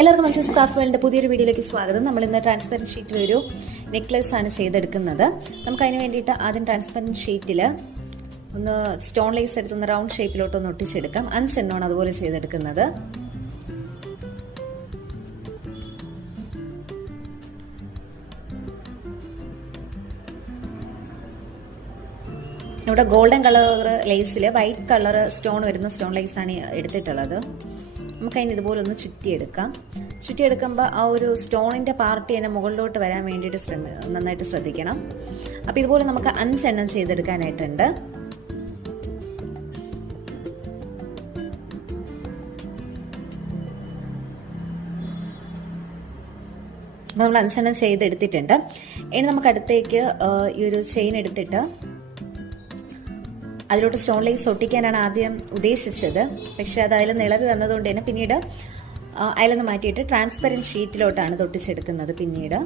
എല്ലാവർക്കും മഞ്ചൂസ് ക്രാഫ്റ്റ് വേൾഡിൻ്റെ പുതിയൊരു വീഡിയോയിലേക്ക് സ്വാഗതം. നമ്മൾ ഇന്ന് ട്രാൻസ്പെറൻറ്റ് ഷീറ്റിൽ ഒരു നെക്ലസ് ആണ് ചെയ്തെടുക്കുന്നത്. നമുക്ക് അതിന് വേണ്ടിയിട്ട് ആദ്യം ട്രാൻസ്പെറൻറ്റ് ഷീറ്റിൽ ഒന്ന് സ്റ്റോൺ ലേസ് എടുത്തൊന്ന് റൗണ്ട് ഷേപ്പിലോട്ടൊന്ന് ഒട്ടിച്ചെടുക്കാം. 5 എണ്ണമാണ് അതുപോലെ ചെയ്തെടുക്കുന്നത്. ഇവിടെ ഗോൾഡൻ കളർ ലേസിൽ വൈറ്റ് കളർ സ്റ്റോൺ വരുന്ന സ്റ്റോൺ ലേസാണ് എടുത്തിട്ടുള്ളത്. നമുക്കതിന് ഇതുപോലെ ഒന്ന് ചുറ്റിയെടുക്കുമ്പോൾ ആ ഒരു സ്റ്റോണിൻ്റെ പാർട്ടി തന്നെ മുകളിലോട്ട് വരാൻ വേണ്ടിയിട്ട് നന്നായിട്ട് ശ്രദ്ധിക്കണം. അപ്പോൾ ഇതുപോലെ നമുക്ക് 5 എണ്ണം ചെയ്തെടുക്കാനായിട്ടുണ്ട്. അപ്പോൾ നമ്മൾ 5 എണ്ണം ചെയ്തെടുത്തിട്ടുണ്ട്. ഇനി നമുക്ക് അടുത്തേക്ക് ഈ ഒരു ചെയിൻ എടുത്തിട്ട് അതിലോട്ട് സ്റ്റോൺ ലേസ് ഒട്ടിക്കാനാണ് ആദ്യം ഉദ്ദേശിച്ചത്. പക്ഷെ അത് അതിൽ നിളവ് വന്നതുകൊണ്ട് തന്നെ പിന്നീട് അതിലൊന്ന് മാറ്റിയിട്ട് ട്രാൻസ്പെറൻറ്റ് ഷീറ്റിലോട്ടാണ് ഇത് ഒട്ടിച്ചെടുക്കുന്നത്. പിന്നീട്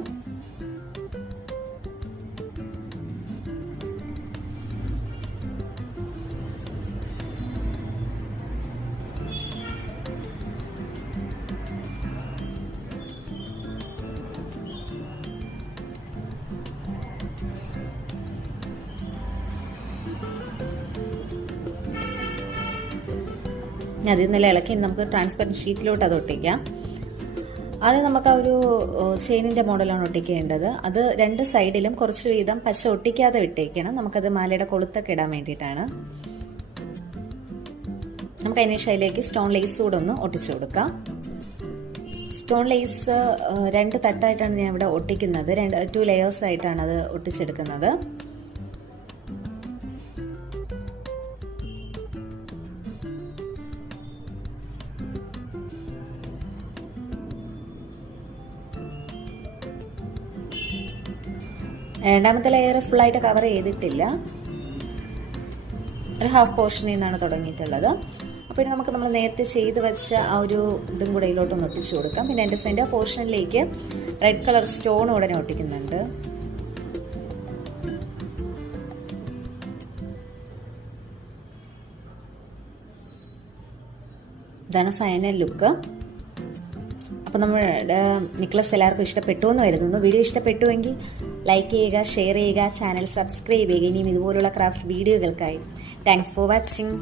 അതിൽ നിന്നെല്ലാം ഇളക്കി നമുക്ക് ട്രാൻസ്പെറൻറ്റ് ഷീറ്റിലോട്ട് അത് ഒട്ടിക്കാം. ആദ്യം നമുക്ക് ആ ഒരു ചെയിനിൻ്റെ മോഡലാണ് ഒട്ടിക്കേണ്ടത്. അത് 2 സൈഡിലും കുറച്ച് വീതം പച്ച ഒട്ടിക്കാതെ വിട്ടേക്കണം. നമുക്കത് മാലയുടെ കൊളുത്തൊക്കെ ഇടാൻ വേണ്ടിയിട്ടാണ്. നമുക്ക് അതിന് ശേഷം സ്റ്റോൺ ലേസ് കൂടെ ഒന്ന് ഒട്ടിച്ചു കൊടുക്കാം. സ്റ്റോൺ ലേസ് 2 തട്ടായിട്ടാണ് ഞാൻ ഇവിടെ ഒട്ടിക്കുന്നത്. 2 ലെയേഴ്സ് ആയിട്ടാണ് അത് ഒട്ടിച്ചെടുക്കുന്നത്. രണ്ടാമത്തെ ലെയർ ഫുള്ളായിട്ട് കവർ ചെയ്തിട്ടില്ല. ഒരു ഹാഫ് പോർഷനിൽ നിന്നാണ് തുടങ്ങിയിട്ടുള്ളത്. അപ്പോൾ ഇനി നമ്മൾ നേരത്തെ ചെയ്ത് വെച്ച ആ ഒരു ഇതും കൂടെ ഇതിലോട്ടൊന്ന് ഒട്ടിച്ചു കൊടുക്കാം. പിന്നെ എൻ്റെ സെൻറ്റർ പോർഷനിലേക്ക് റെഡ് കളർ സ്റ്റോൺ ഉടനെ ഒട്ടിക്കുന്നുണ്ട്. ഇതാണ് ഫൈനൽ ലുക്ക്. അപ്പോൾ നമ്മുടെ നെക്ലസ് എല്ലാവർക്കും ഇഷ്ടപ്പെട്ടു എന്ന് കരുതുന്നു. വീഡിയോ ഇഷ്ടപ്പെട്ടുവെങ്കിൽ ലൈക്ക് ചെയ്യുക, ഷെയർ ചെയ്യുക, ചാനൽ സബ്സ്ക്രൈബ് ചെയ്യുക. ഇനിയും ഇതുപോലുള്ള ക്രാഫ്റ്റ് വീഡിയോകൾക്കായി. Thanks for watching.